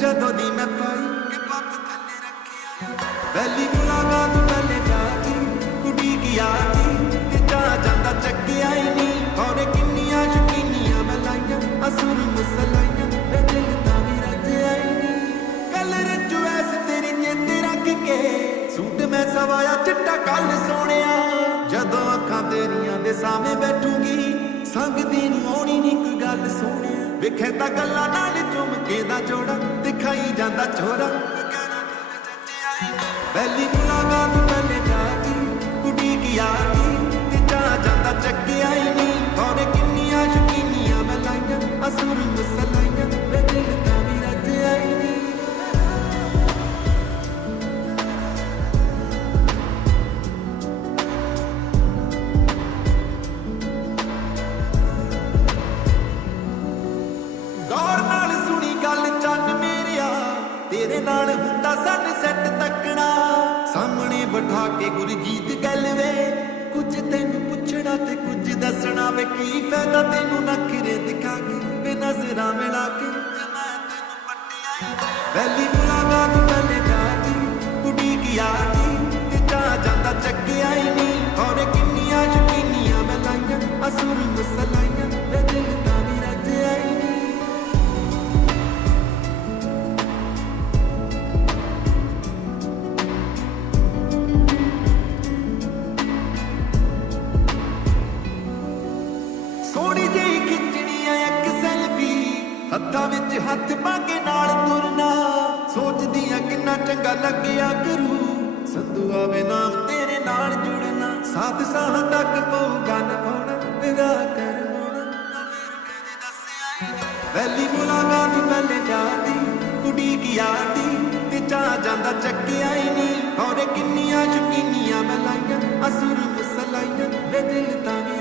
जदों दी मैं पाई कि पग थले रखिया पहली मुलाकात पहले जाती कुड़ी की आती ते जा जांदा चक्किया ही नहीं और किन्नियां शकीनियां मैं लाइयां असुर मसलाइयां वे दिल दा भी रजिया ही नहीं कलर चुएस तेरी चेते रख के सूट मैं सवाया चिट्टा कल सोनिया जदों अखां तेरियां दे सामने बैठूंगी संग दी आउणी नी कोई गल सोनिया विखे तां गल्लां नाल झुमके दा जोड़ा दिखाई जांदा छोरा पहली मुलाकात पहले जाती कुड़ी की आती ते जा जांदा चक्किया ही नहीं और किन्नियां शकीनियां मैं लाइयां असुर मसलाइयां वे दिल दा भी रजिया ही नहीं गौर नाल सुनी गल चन्न मेरिया तेरे नाल हुंदा सन सैट तकना सामने बिठा के गुरजीत गल वे कुछ तैनू पुछना ते कुछ दसना वे की फायदा तैनू नखरे दिखा के वे नजरां मिला के मैं तैनू पट्टिया पहली मुलाकात पहले जाती कुड़ी की आती ते जा जांदा चक्किया ही नहीं और किन्नियां शकीनियां मैं लाइयां असुर मसलाइयां वे दिल दा भी रजिया ही नहीं सोहनी जी खिचनी एक सैल्फी हत्थां विच हत्थ पाके नाल तुरना सोचदी आ किन्ना चंगा लग्गिया करू संधू आवे नाम तेरे नाल जुड़ना साथ साह तक पऊगा निभाउणा विदा करवाउणा ना फिर कदे दस्सिया पहली मुलाकात पहले जाती कुड़ी की आती ते जा जांदा चक्किया ही नहीं और किन्नियां शकीनियां मैं लाइयां असुर मसलाइयां वे दिल दा भी